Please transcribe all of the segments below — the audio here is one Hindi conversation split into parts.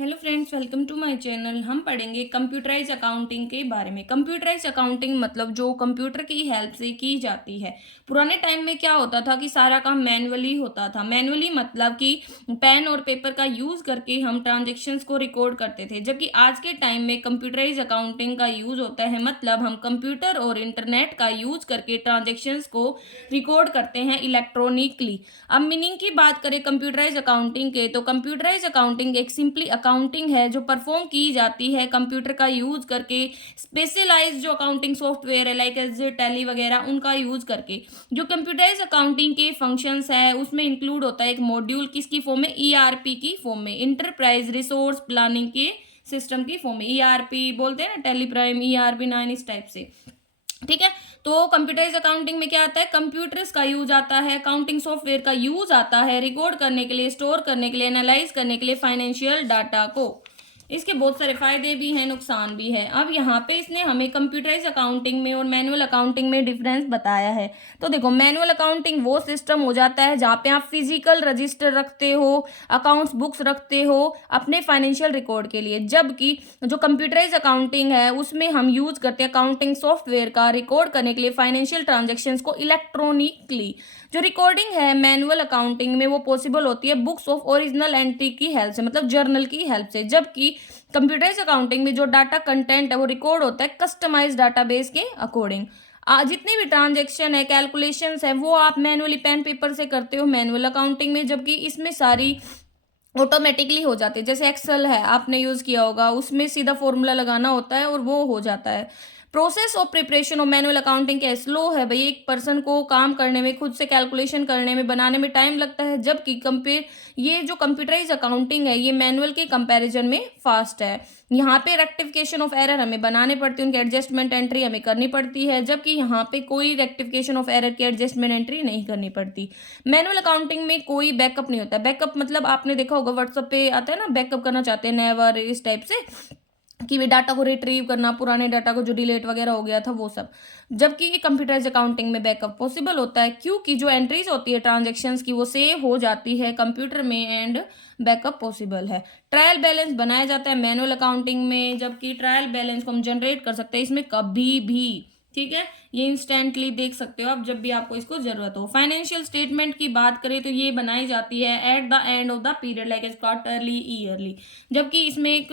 Hello friends, welcome to my channel. हम पढ़ेंगे कंप्यूटराइज अकाउंटिंग के बारे में। कंप्यूटराइज अकाउंटिंग मतलब जो कंप्यूटर की हेल्प से की जाती है। पुराने टाइम में क्या होता था कि सारा काम मैनुअली होता था। मैनुअली मतलब कि पेन और पेपर का यूज़ करके हम ट्रांजेक्शन्स को रिकॉर्ड करते थे, जबकि आज के टाइम में कंप्यूटराइज अकाउंटिंग का यूज़ होता है। मतलब हम कंप्यूटर और इंटरनेट का यूज़ करके ट्रांजेक्शन्स को रिकॉर्ड करते हैं इलेक्ट्रॉनिकली। अब मीनिंग की बात करें कंप्यूटराइज अकाउंटिंग के, तो कंप्यूटराइज अकाउंटिंग एक सिंपली अकाउंटिंग है जो परफॉर्म की जाती है कंप्यूटर का यूज करके। स्पेशलाइज जो अकाउंटिंग सॉफ्टवेयर है लाइक एज टैली वगैरह उनका यूज करके। जो कंप्यूटराइज अकाउंटिंग के फंक्शंस है उसमें इंक्लूड होता है एक मॉड्यूल, किसकी फॉर्म में, ईआरपी की फॉर्म में, इंटरप्राइज रिसोर्स प्लानिंग के सिस्टम की फॉर्म में। ईआरपी बोलते हैं ना, टेली प्राइम, ईआरपी 9, इस टाइप से। ठीक है। तो कंप्यूटराइज अकाउंटिंग में क्या आता है, कंप्यूटर्स का यूज आता है, अकाउंटिंग सॉफ्टवेयर का यूज आता है रिकॉर्ड करने के लिए, स्टोर करने के लिए, एनालाइज करने के लिए फाइनेंशियल डाटा को। इसके बहुत सारे फायदे भी हैं, नुकसान भी है। अब यहाँ पे इसने हमें कंप्यूटराइज अकाउंटिंग में और मैनुअल अकाउंटिंग में डिफरेंस बताया है। तो देखो, मैनुअल अकाउंटिंग वो सिस्टम हो जाता है जहाँ पे आप फिजिकल रजिस्टर रखते हो, अकाउंट्स बुक्स रखते हो अपने फाइनेंशियल रिकॉर्ड के लिए, जबकि जो कंप्यूटराइज अकाउंटिंग है उसमें हम यूज करते हैं अकाउंटिंग सॉफ्टवेयर का रिकॉर्ड करने के लिए फाइनेंशियल ट्रांजेक्शन्स को इलेक्ट्रॉनिकली। जो रिकॉर्डिंग है मैनुअल अकाउंटिंग में वो पॉसिबल होती है बुक्स ऑफ ओरिजिनल एंट्री की हेल्प से, मतलब जर्नल की हेल्प से, जबकि कंप्यूटराइज अकाउंटिंग में जो डाटा कंटेंट है वो रिकॉर्ड होता है कस्टमाइज डाटाबेस के अकॉर्डिंग। जितनी भी ट्रांजेक्शन है, कैलकुलेशंस है, वो आप मैनुअली पेन पेपर से करते हो मैनुअल अकाउंटिंग में, जबकि इसमें सारी ऑटोमेटिकली हो जाते हैं। जैसे एक्सेल है, आपने यूज किया होगा, उसमें सीधा फॉर्मूला लगाना होता है और वो हो जाता है। Process of preparation of manual accounting क्या स्लो है भाई, एक पर्सन को काम करने में, खुद से कैलकुलेशन करने में, बनाने में टाइम लगता है, जबकि कंपेयर ये जो कंप्यूटराइज अकाउंटिंग है ये मैनुअल के कंपैरिजन में फास्ट है। यहाँ पे रेक्टिफिकेशन ऑफ एरर हमें बनाने पड़ते हैं, उनकी एडजस्टमेंट एंट्री हमें करनी पड़ती है, जबकि यहाँ पे कोई रेक्टिफिकेशन ऑफ एरर की एडजस्टमेंट एंट्री नहीं करनी पड़ती। मैनुअल अकाउंटिंग में कोई बैकअप नहीं होता। बैकअप मतलब आपने देखा होगा व्हाट्सएप पे आता है ना, बैकअप करना चाहते हैं नेवर, इस टाइप से, कि वे डाटा को रिट्रीव करना, पुराने डाटा को जो डिलीट वगैरह हो गया था वो सब। जबकि ये कंप्यूटराइज अकाउंटिंग में बैकअप पॉसिबल होता है, क्योंकि जो एंट्रीज होती है ट्रांजेक्शन्स की वो सेव हो जाती है कंप्यूटर में एंड बैकअप पॉसिबल है। ट्रायल बैलेंस बनाया जाता है मैनुअल अकाउंटिंग में, जबकि ट्रायल बैलेंस को हम जनरेट कर सकते हैं इसमें कभी भी। ठीक है, ये इंस्टेंटली देख सकते हो आप जब भी आपको इसको जरूरत हो। फाइनेंशियल स्टेटमेंट की बात करें तो ये बनाई जाती है at the end of the period like as quarterly, yearly, जबकि इसमें एक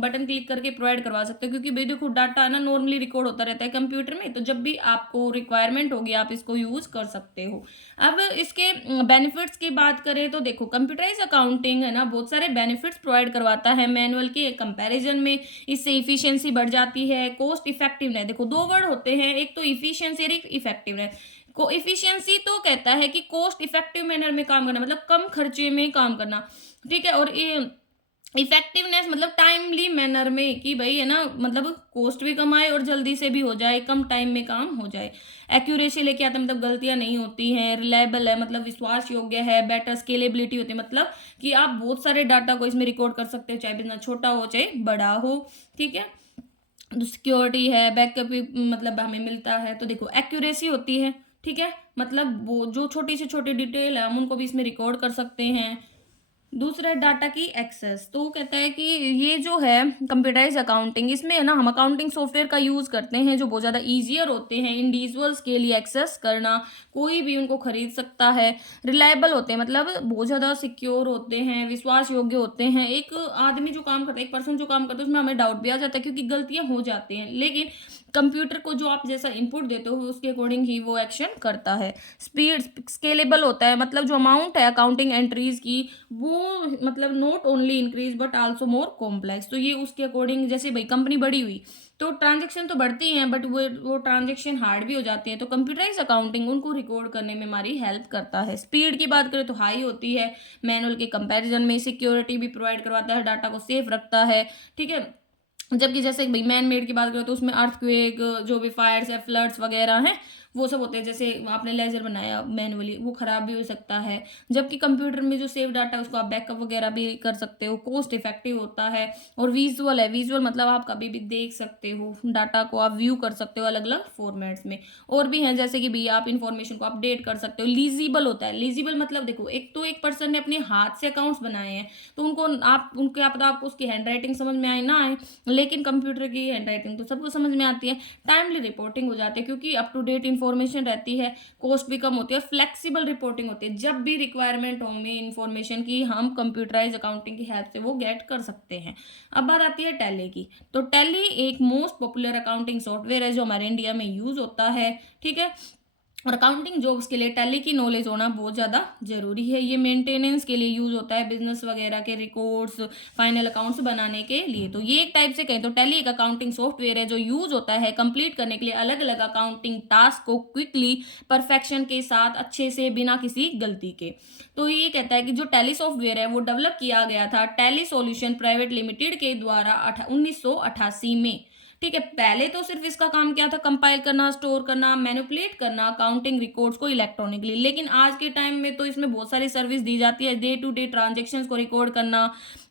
बटन क्लिक करके प्रोवाइड करवा सकते हो, क्योंकि भाई देखो डाटा है ना नॉर्मली रिकॉर्ड होता रहता है कंप्यूटर में, तो जब भी आपको रिक्वायरमेंट होगी आप इसको यूज कर सकते हो। अब इसके बेनिफिट्स की बात करें तो देखो, कंप्यूटराइज अकाउंटिंग है ना बहुत सारे बेनिफिट्स प्रोवाइड करवाता है मैनुअल के कंपैरिजन में। इससे इफिशियंसी बढ़ जाती है, कॉस्ट इफेक्टिवनेस, देखो दो वर्ड होते हैं, एक तो इफिशियंसी और एक इफेक्टिवनेस। को इफिशियंसी तो कहता है कि कॉस्ट इफेक्टिव मैनर में काम करना, मतलब कम खर्चे में काम करना। ठीक है, और इफेक्टिवनेस मतलब टाइमली मैनर में, कि भाई है ना, मतलब कॉस्ट भी कम आए और जल्दी से भी हो जाए, कम टाइम में काम हो जाए। एक्यूरेसी लेके आता है, मतलब गलतियां नहीं होती हैं। रिलायबल है, मतलब विश्वास योग्य है। बेटर स्केलेबिलिटी होती है, मतलब कि आप बहुत सारे डाटा को इसमें रिकॉर्ड कर सकते हो, चाहे बिजनेस छोटा हो चाहे बड़ा हो। ठीक है, सिक्योरिटी है, बैकअप भी मतलब हमें मिलता है। तो देखो एक्यूरेसी होती है, ठीक है, मतलब वो जो छोटी से छोटी डिटेल है हम उनको भी इसमें रिकॉर्ड कर सकते हैं। दूसरा डाटा की एक्सेस, तो वो कहता है कि ये जो है कंप्यूटराइज अकाउंटिंग, इसमें है ना हम अकाउंटिंग सॉफ्टवेयर का यूज करते हैं जो बहुत ज़्यादा ईजियर होते हैं इंडिविजुअल्स के लिए एक्सेस करना, कोई भी उनको खरीद सकता है। रिलायबल होते हैं, मतलब बहुत ज़्यादा सिक्योर होते हैं, विश्वास योग्य होते हैं। एक आदमी जो काम करता है, एक पर्सन जो काम करता है, उसमें हमें डाउट भी आ जाता है क्योंकि गलतियां हो जाती हैं, लेकिन कंप्यूटर को जो आप जैसा इनपुट देते हो उसके अकॉर्डिंग ही वो एक्शन करता है। स्पीड स्केलेबल होता है, मतलब जो अमाउंट है अकाउंटिंग एंट्रीज की वो मतलब not only increase but also more complex. तो ये उसके अकॉर्डिंग, जैसे भाई कंपनी बड़ी हुई तो ट्रांजेक्शन तो बढ़ती हैं बट वो ट्रांजेक्शन हार्ड भी हो जाते हैं, तो कंप्यूटराइज अकाउंटिंग उनको रिकॉर्ड करने में हमारी हेल्प करता है। स्पीड की बात करें तो हाई होती है मैनुअल के कंपैरिजन में। सिक्योरिटी भी प्रोवाइड करवाता है, डाटा को सेफ रखता है। ठीक है, जबकि जैसे भाई मैन मेड की बात करें तो उसमें अर्थक्वेक, जो भी फायर्स या फ्लड्स वगैरह हैं वो सब होते हैं। जैसे आपने लेजर बनाया मैनुअली, वो ख़राब भी हो सकता है, जबकि कंप्यूटर में जो सेव डाटा है उसको आप बैकअप वगैरह भी कर सकते हो, कॉस्ट इफेक्टिव होता है। और विजुअल है, विजुअल मतलब आप कभी भी देख सकते हो, डाटा को आप व्यू कर सकते हो अलग अलग फॉर्मेट्स में। और भी हैं जैसे कि भैया आप इन्फॉर्मेशन को अपडेट कर सकते हो। लीजिबल होता है, लीजिबल मतलब देखो, एक तो एक पर्सन ने अपने हाथ से अकाउंट्स बनाए हैं, तो उनको आप उनके आप आपको उसकी हैंड राइटिंग समझ में आए ना आए, लेकिन कंप्यूटर की हैंड राइटिंग तो सबको समझ में आती है। टाइमली रिपोर्टिंग हो जाती है क्योंकि अप टू डेट इन्फॉर्मेशन रहती है, कॉस्ट भी कम होती है, फ्लेक्सिबल रिपोर्टिंग होती है। जब भी रिक्वायरमेंट हो में इन्फॉर्मेशन की, हम कंप्यूटराइज अकाउंटिंग की हेल्प से वो गेट कर सकते हैं। अब बात आती है टैली की। तो टैली एक मोस्ट पॉपुलर अकाउंटिंग सॉफ्टवेयर है जो हमारे इंडिया में यूज होता है, ठीक है। और अकाउंटिंग जॉब्स के लिए टैली की नॉलेज होना बहुत ज़्यादा जरूरी है। ये मेंटेनेंस के लिए यूज होता है, बिजनेस वगैरह के रिकॉर्ड्स, फाइनल अकाउंट्स बनाने के लिए। तो ये एक टाइप से कहें तो टैली एक अकाउंटिंग सॉफ्टवेयर है जो यूज होता है कंप्लीट करने के लिए अलग अलग अकाउंटिंग टास्क को क्विकली, परफेक्शन के साथ, अच्छे से, बिना किसी गलती के। तो ये कहता है कि जो टैली सॉफ्टवेयर है वो डेवलप किया गया था टैली सॉल्यूशन प्राइवेट लिमिटेड के द्वारा 1988 में, ठीक है। पहले तो सिर्फ इसका काम क्या था, कंपाइल करना, स्टोर करना, मैनिपुलेट करना अकाउंटिंग रिकॉर्ड्स को इलेक्ट्रॉनिकली। लेकिन आज के टाइम में तो इसमें बहुत सारी सर्विस दी जाती है, डे टू डे ट्रांजेक्शन्स को रिकॉर्ड करना,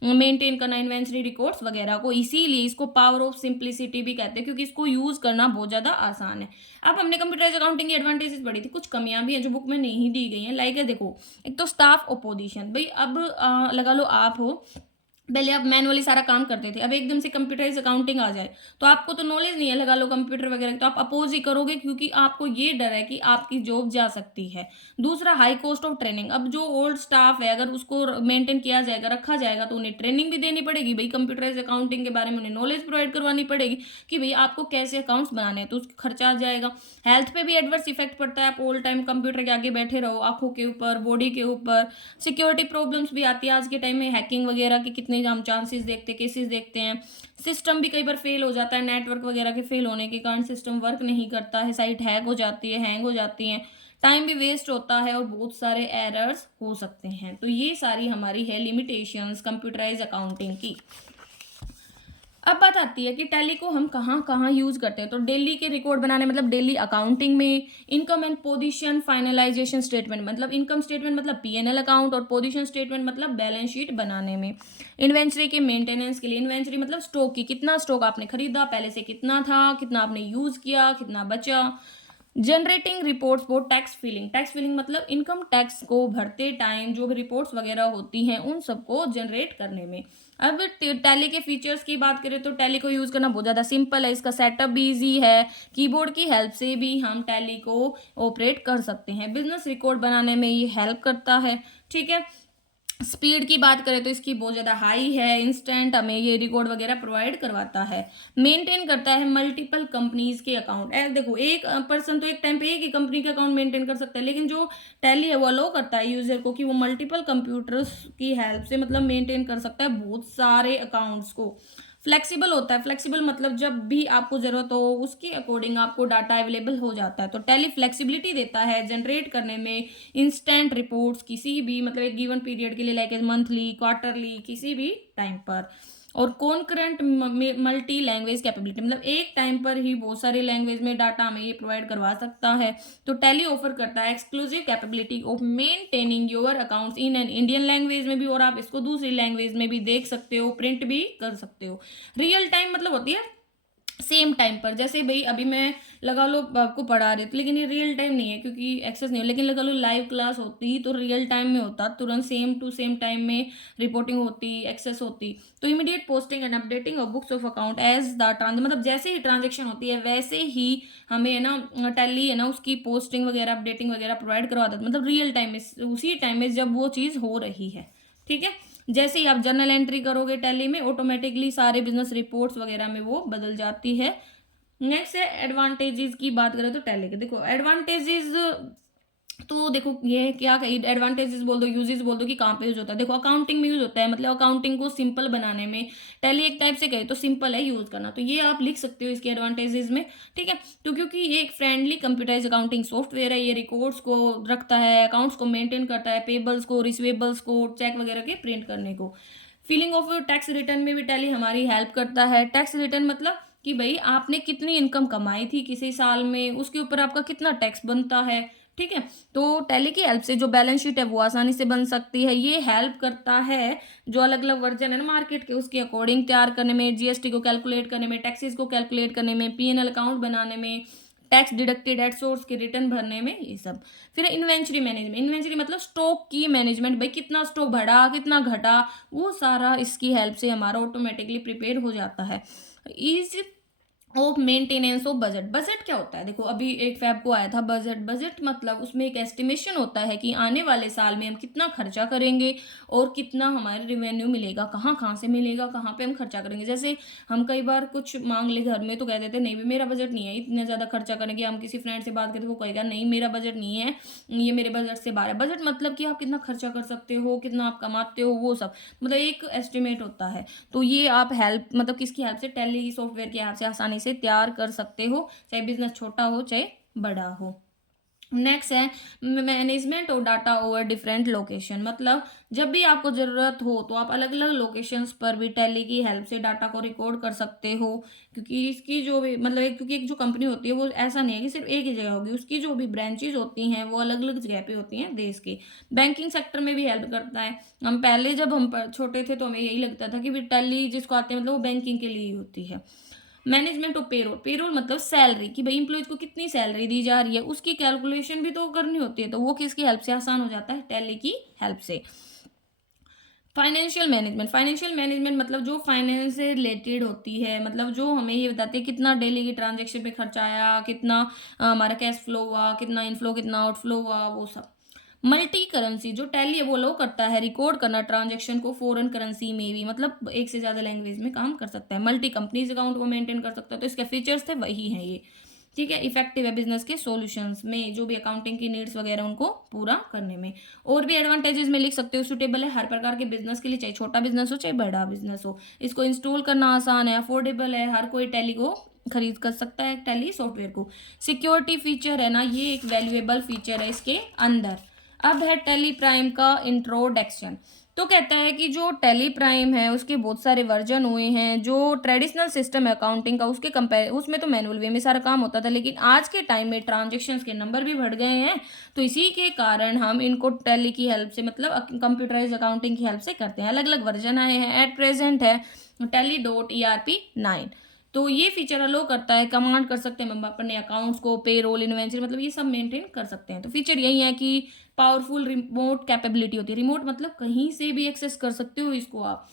मेंटेन करना, इन्वेंटरी रिकॉर्ड्स वगैरह को। इसीलिए इसको पावर ऑफ सिंप्लिसिटी भी कहते हैं क्योंकि इसको यूज करना बहुत ज्यादा आसान है। अब हमने कंप्यूटराइज अकाउंटिंग की एडवांटेजेस पढ़ी थी, कुछ कमियां भी हैं जो बुक में नहीं दी गई हैं। लाइक है देखो, एक तो स्टाफ अपोजिशन। भाई अब लगा लो आप हो, पहले आप मैनुअली सारा काम करते थे, अब एकदम से कंप्यूटराइज अकाउंटिंग आ जाए तो आपको तो नॉलेज नहीं है, लगा लो कंप्यूटर वगैरह, तो आप अपोज ही करोगे क्योंकि आपको ये डर है कि आपकी जॉब जा सकती है। दूसरा, हाई कॉस्ट ऑफ ट्रेनिंग। अब जो ओल्ड स्टाफ है अगर उसको मेंटेन किया जाएगा, रखा जाएगा, तो उन्हें ट्रेनिंग भी देनी पड़ेगी भाई, कंप्यूटराइज अकाउंटिंग के बारे में उन्हें नॉलेज प्रोवाइड करवानी पड़ेगी कि भाई आपको कैसे अकाउंट्स बनाने हैं, तो उसका खर्चा आ जाएगा। हेल्थ पे भी एडवर्स इफेक्ट पड़ता है, आप ऑल टाइम कंप्यूटर के आगे बैठे रहो, आंखों के ऊपर, बॉडी के ऊपर। सिक्योरिटी प्रॉब्लम्स भी आती है आज के टाइम में, हैकिंग वगैरह के कितने हम चांसेस देखते, केसेस देखते हैं। सिस्टम भी कई बार फेल हो जाता है, नेटवर्क वगैरह के फेल होने के कारण सिस्टम वर्क नहीं करता है, साइट हैक हो जाती है, हैंग हो जाती है, टाइम भी वेस्ट होता है और बहुत सारे एरर्स हो सकते हैं। तो ये सारी हमारी है लिमिटेशंस कंप्यूटराइज अकाउंटिंग की। अब बात आती है कि टैली को हम कहाँ कहाँ यूज करते हैं। तो डेली के रिकॉर्ड बनाने मतलब डेली अकाउंटिंग में, income and position finalisation statement मतलब इनकम स्टेटमेंट मतलब पीएनएल अकाउंट, और पोजीशन स्टेटमेंट मतलब बैलेंस शीट बनाने में। इन्वेंट्री के मेंटेनेंस के लिए, इन्वेंट्री मतलब स्टॉक की, कितना स्टॉक आपने खरीदा, पहले से कितना था, कितना आपने यूज किया, कितना बचा। Generating reports for tax filing, tax filing मतलब इनकम टैक्स को भरते टाइम जो भी रिपोर्ट्स वगैरह होती हैं उन सबको जनरेट करने में। अब टैली के फीचर्स की बात करें तो टैली को यूज़ करना बहुत ज़्यादा सिंपल है, इसका सेटअप भी ईजी है, कीबोर्ड की हेल्प से भी हम टैली को ऑपरेट कर सकते हैं। बिजनेस रिकॉर्ड बनाने में ये हेल्प करता है, ठीक है। स्पीड की बात करें तो इसकी बहुत ज़्यादा हाई है, इंस्टेंट हमें ये रिकॉर्ड वगैरह प्रोवाइड करवाता है। मेंटेन करता है मल्टीपल कंपनीज के अकाउंट। देखो, एक पर्सन तो एक टाइम पे एक ही कंपनी का अकाउंट मेंटेन कर सकता है, लेकिन जो टैली है वो अलो करता है यूजर को कि वो मल्टीपल कंप्यूटर्स की हेल्प से मतलब मेंटेन कर सकता है बहुत सारे अकाउंट्स को। फ्लेक्सिबल होता है, फ्लेक्सिबल मतलब जब भी आपको जरूरत हो उसके अकॉर्डिंग आपको डाटा अवेलेबल हो जाता है। तो टैली फ्लेक्सिबिलिटी देता है जनरेट करने में इंस्टेंट रिपोर्ट्स किसी भी मतलब एक गिवन पीरियड के लिए, लाइक मंथली, क्वार्टरली, किसी भी टाइम पर। और कॉन्करेंट मल्टी लैंग्वेज कैपेबिलिटी मतलब एक टाइम पर ही बहुत सारे लैंग्वेज में डाटा हमें ये प्रोवाइड करवा सकता है। तो टैली ऑफर करता है exclusive capability of maintaining your accounts in an Indian language में भी, और आप इसको दूसरी लैंग्वेज में भी देख सकते हो, प्रिंट भी कर सकते हो। रियल टाइम मतलब होती है सेम टाइम पर, जैसे भाई अभी मैं लगा लो आपको पढ़ा रही थी, लेकिन ये रियल टाइम नहीं है क्योंकि एक्सेस नहीं है, लेकिन लगा लो लाइव क्लास होती तो रियल टाइम में होता, तुरंत सेम टू सेम टाइम में रिपोर्टिंग होती, एक्सेस होती। तो immediate posting and updating of books of account as the ट्रांज मतलब जैसे ही ट्रांजेक्शन होती है वैसे ही हमें है ना टैली है ना उसकी पोस्टिंग वगैरह, अपडेटिंग वगैरह प्रोवाइड करवा देता, मतलब रियल टाइम में, उसी टाइम में जब वो चीज़ हो रही है, ठीक है। जैसे ही आप जर्नल एंट्री करोगे टैली में, ऑटोमेटिकली सारे बिजनेस रिपोर्ट्स वगैरह में वो बदल जाती है। नेक्स्ट है एडवांटेजेस की बात करें तो टैली के देखो एडवांटेजेस, तो देखो ये क्या एडवांटेजेस बोल दो, यूजेस बोल दो कि कहाँ पे यूज होता है। देखो अकाउंटिंग में यूज होता है, मतलब अकाउंटिंग को सिंपल बनाने में टैली एक टाइप से कहे तो सिंपल है यूज करना, तो ये आप लिख सकते हो इसके एडवांटेजेस में, ठीक है। तो क्योंकि ये एक फ्रेंडली कंप्यूटराइज अकाउंटिंग सॉफ्टवेयर है, ये रिकॉर्ड्स को रखता है, अकाउंट्स को मेंटेन करता है, पेबल्स को, रिसीवेबल्स को, चेक वगैरह के प्रिंट करने को। फिलिंग ऑफ टैक्स रिटर्न में भी टैली हमारी हेल्प करता है। टैक्स रिटर्न मतलब कि भाई आपने कितनी इनकम कमाई थी किसी साल में, उसके ऊपर आपका कितना टैक्स बनता है, ठीक है। तो टैली की हेल्प से जो बैलेंस शीट है वो आसानी से बन सकती है। ये हेल्प करता है जो अलग अलग वर्जन है ना मार्केट के, उसके अकॉर्डिंग तैयार करने में, जीएसटी को कैलकुलेट करने में, टैक्सेस को कैलकुलेट करने में, पीएनएल अकाउंट बनाने में, टैक्स डिडक्टेड एट सोर्स के रिटर्न भरने में, ये सब। फिर इन्वेंट्री मैनेजमेंट, इन्वेंट्री मतलब स्टॉक की मैनेजमेंट, भाई कितना स्टॉक बढ़ा कितना घटा, वो सारा इसकी हेल्प से हमारा ऑटोमेटिकली प्रिपेयर हो जाता है। Is of maintenance of budget, budget क्या होता है, देखो अभी एक फैब को आया था बजट, बजट मतलब उसमें एक एस्टिमेशन होता है कि आने वाले साल में हम कितना खर्चा करेंगे और कितना हमारे रेवेन्यू मिलेगा, कहाँ कहाँ से मिलेगा, कहाँ पे हम खर्चा करेंगे। जैसे हम कई बार कुछ मांग ले घर में तो कह देते हैं नहीं भी मेरा बजट नहीं है इतने ज़्यादा खर्चा करेंगे, हम किसी फ्रेंड से बात करें तो वो कहेगा नहीं मेरा बजट नहीं है, ये मेरे बजट से बाहर है। बजट मतलब कि आप कितना खर्चा कर सकते हो, कितना आप कमाते हो, वो सब मतलब एक एस्टिमेट होता है। तो ये आप हेल्प मतलब किसकी हेल्प से, टैली सॉफ्टवेयर की हेल्प से आसानी से तैयार कर सकते हो, चाहे बिजनेस छोटा हो चाहे बड़ा हो। नेक्स्ट है मैनेजमेंट और डाटा ओवर डिफरेंट लोकेशन, मतलब जब भी आपको ज़रूरत हो तो आप अलग अलग लोकेशंस पर भी टैली की हेल्प से डाटा को रिकॉर्ड कर सकते हो। क्योंकि इसकी जो भी मतलब क्योंकि एक जो कंपनी होती है वो ऐसा नहीं है कि सिर्फ एक ही जगह होगी, उसकी जो भी ब्रांचेज होती हैं वो अलग अलग जगह पे होती हैं देश के। बैंकिंग सेक्टर में भी हेल्प करता है। हम पहले जब हम छोटे थे तो हमें यही लगता था कि टैली जिसको आते हैं मतलब वो बैंकिंग के लिए ही होती है। मैनेजमेंट ऑफ पेरोल, पेरोल मतलब सैलरी कि भाई इंप्लॉयज को कितनी सैलरी दी जा रही है, उसकी कैलकुलेशन भी तो करनी होती है, तो वो किसकी हेल्प से आसान हो जाता है, टैली की हेल्प से। फाइनेंशियल मैनेजमेंट, फाइनेंशियल मैनेजमेंट मतलब जो फाइनेंस से रिलेटेड होती है, मतलब जो हमें ये बताते हैं कितना डेली की ट्रांजेक्शन पे खर्चा आया, कितना हमारा कैश फ्लो हुआ, कितना इनफ्लो कितना आउटफ्लो हुआ, वो सब। मल्टी करेंसी, जो टैली है वो अलाउ करता है रिकॉर्ड करना ट्रांजैक्शन को फॉरेन करेंसी में भी, मतलब एक से ज़्यादा लैंग्वेज में काम कर सकता है, मल्टी कंपनीज अकाउंट को मेंटेन कर सकता है। तो इसके फीचर्स थे वही हैं ये, ठीक है। इफेक्टिव है बिजनेस के सॉल्यूशंस में, जो भी अकाउंटिंग की नीड्स वगैरह उनको पूरा करने में। और भी एडवांटेजेस में लिख सकते हो, सुटेबल है हर प्रकार के बिजनेस के लिए, चाहे छोटा बिजनेस हो चाहे बड़ा बिजनेस हो। इसको इंस्टॉल करना आसान है, अफोर्डेबल है, हर कोई टैली को खरीद कर सकता है टैली सॉफ्टवेयर को। सिक्योरिटी फीचर है ना, ये एक वैल्यूएबल फीचर है इसके अंदर। अब है टैली प्राइम का इंट्रोडक्शन। तो कहता है कि जो टैली प्राइम है उसके बहुत सारे वर्जन हुए हैं। जो ट्रेडिशनल सिस्टम है अकाउंटिंग का उसके कंपेयर उसमें तो मैनुअल वे में सारा काम होता था, लेकिन आज के टाइम में ट्रांजेक्शन्स के नंबर भी बढ़ गए हैं, तो इसी के कारण हम इनको टैली की हेल्प से मतलब कंप्यूटराइज अकाउंटिंग की हेल्प से करते हैं। अलग अलग वर्जन आए हैं, एट प्रेजेंट है Tally.ERP 9। तो ये फीचर अलो करता है, कमांड कर सकते हैं हम अपने अकाउंट्स को, पे रोल इन्वेंटरी मतलब ये सब मेंटेन कर सकते हैं। तो फीचर यही है कि पावरफुल रिमोट कैपेबिलिटी होती है, रिमोट मतलब कहीं से भी एक्सेस कर सकते हो इसको आप।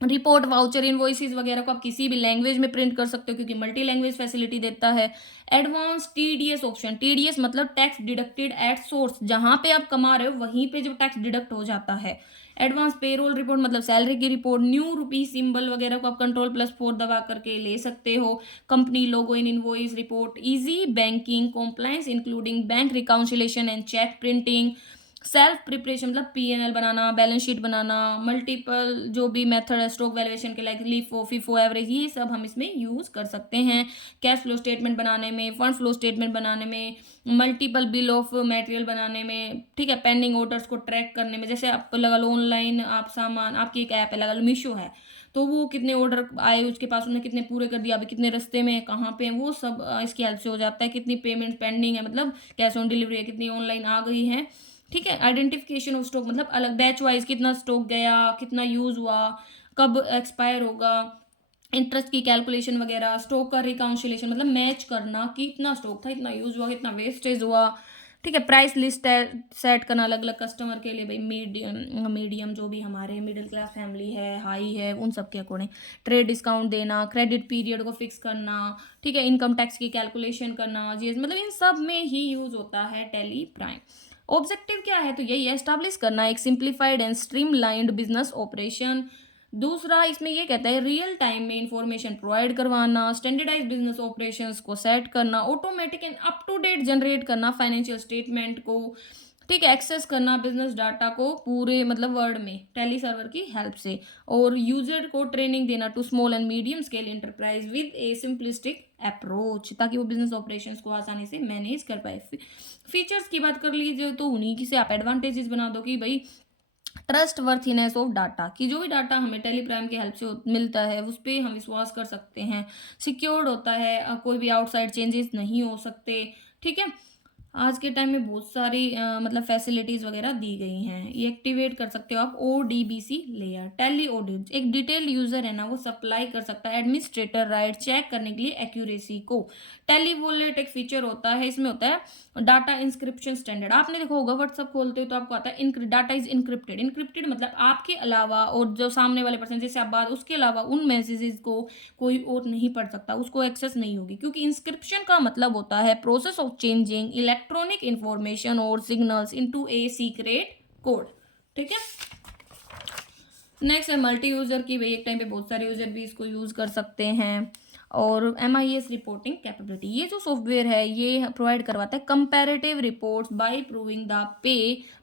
रिपोर्ट वाउचर इनवॉइसेस वगैरह को आप किसी भी लैंग्वेज में प्रिंट कर सकते हो क्योंकि मल्टी लैंग्वेज फैसिलिटी देता है। एडवांस टीडीएस ऑप्शन, टीडीएस मतलब टैक्स डिडक्टेड एट सोर्स, जहां पे आप कमा रहे हो वहीं पे जो टैक्स डिडक्ट हो जाता है। एडवांस पेरोल रिपोर्ट मतलब सैलरी की रिपोर्ट, न्यू रुपी सिंबल वगैरह को आप कंट्रोल+4 दबा करके ले सकते हो। Company logo in invoice report, easy banking compliance including bank reconciliation and cheque printing, self preparation मतलब पीएनएल बनाना, बैलेंस शीट बनाना, मल्टीपल जो भी मेथड है स्टॉक वैल्यूएशन के लाइक लीफो फीफो एवरेज, ये सब हम इसमें यूज कर सकते हैं। कैश फ्लो स्टेटमेंट बनाने में, फंड फ्लो स्टेटमेंट बनाने में, मल्टीपल बिल ऑफ मटेरियल बनाने में, ठीक है। पेंडिंग ऑर्डर्स को ट्रैक करने में, जैसे आप लगा लो ऑनलाइन आप सामान, आपकी एक ऐप है लगा लो मीशो है, तो वो कितने ऑर्डर आए उसके पास, उन्होंने कितने पूरे कर दिया, अभी कितने रास्ते में कहाँ पे हैं, वो सब इसकी हेल्प से हो जाता है। कितनी पेमेंट पेंडिंग है मतलब कैश ऑन डिलीवरी है, कितनी ऑनलाइन आ गई है, ठीक है। आइडेंटिफिकेशन ऑफ स्टॉक मतलब अलग बैच वाइज कितना स्टॉक गया, कितना यूज हुआ, कब एक्सपायर होगा, इंटरेस्ट की कैलकुलेशन वगैरह, स्टॉक का रिकाउंसिलेशन मतलब मैच करना कि इतना स्टॉक था, इतना यूज हुआ, कितना वेस्टेज हुआ, ठीक है। प्राइस लिस्ट सेट करना अलग अलग कस्टमर के लिए, भाई मीडियम मीडियम जो भी हमारे मिडिल क्लास फैमिली है, हाई है, उन सब के अकॉर्डिंग ट्रेड डिस्काउंट देना, क्रेडिट पीरियड को फिक्स करना, ठीक है। इनकम टैक्स की कैलकुलेशन करना, जीएस मतलब इन सब में ही यूज होता है टैली प्राइम। ऑब्जेक्टिव क्या है, तो यही है एस्टैब्लिश करना एक simplified and streamlined business operation. दूसरा इसमें ये कहता है रियल टाइम में इंफॉर्मेशन प्रोवाइड करवाना, स्टैंडर्डाइज बिजनेस ऑपरेशंस को सेट करना, automatic and up to date generate करना फाइनेंशियल स्टेटमेंट को, ठीक है। एक्सेस करना बिजनेस डाटा को पूरे मतलब वर्ल्ड में टैली सर्वर की हेल्प से, और यूजर को ट्रेनिंग देना to small and medium scale enterprise with a simplistic approach, ताकि वो बिजनेस ऑपरेशंस को आसानी से मैनेज कर पाए। फीचर्स की बात कर लीजिए तो उन्हीं की से आप एडवांटेजेस बना दो कि भाई ट्रस्ट वर्थीनेस ऑफ डाटा, कि जो भी डाटा हमें टेलीप्राइम की हेल्प से मिलता है उस पे हम विश्वास कर सकते हैं। सिक्योर्ड होता है, कोई भी आउटसाइड चेंजेस नहीं हो सकते। ठीक है। आज के टाइम में बहुत सारी मतलब फैसिलिटीज़ वगैरह दी गई हैं। ये एक्टिवेट कर सकते हो आप ओडीबीसी लेयर। टेली ऑडिट, एक डिटेल यूज़र है ना वो सप्लाई कर सकता है एडमिनिस्ट्रेटर राइट चेक करने के लिए एक्यूरेसी को। टेली वॉलेट एक फीचर होता है, इसमें होता है डाटा इंस्क्रिप्शन स्टैंडर्ड। आपने देखा होगा व्हाट्सअप खोलते हो तो आपको आता है डाटा इज इंक्रिप्टेड। इंक्रिप्टेड मतलब आपके अलावा और जो सामने वाले पर्सन जैसे आप बात, उसके अलावा उन मैसेजेस को कोई और नहीं पढ़ सकता, उसको एक्सेस नहीं होगी, क्योंकि इंस्क्रिप्शन का मतलब होता है process of changing electronic information और signals into a secret code. ठीक है। नेक्स्ट है मल्टी यूजर की, भाई एक टाइम पे बहुत सारे यूजर भी इसको यूज कर सकते हैं। और MIS रिपोर्टिंग कैपेबिलिटी, ये जो सॉफ्टवेयर है ये प्रोवाइड करवाता है comparative reports by proving the pay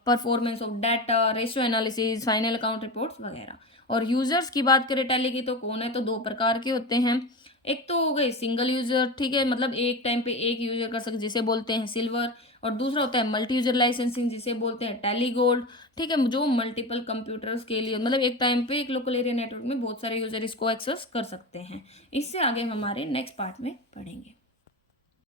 performance of data, ratio analysis, final account reports वगैरह। और यूजर्स की बात करें टैली की तो कौन है, तो दो प्रकार के होते हैं। एक तो हो गए सिंगल यूजर, ठीक है, मतलब एक टाइम पे एक यूजर कर सकते जिसे बोलते हैं सिल्वर। और दूसरा होता है मल्टी यूजर लाइसेंसिंग जिसे बोलते हैं टैली गोल्ड। ठीक है, जो मल्टीपल कंप्यूटर्स के लिए मतलब एक टाइम पे एक लोकल एरिया नेटवर्क में बहुत सारे यूजर इसको एक्सेस कर सकते हैं। इससे आगे हम हमारे नेक्स्ट पार्ट में पढ़ेंगे।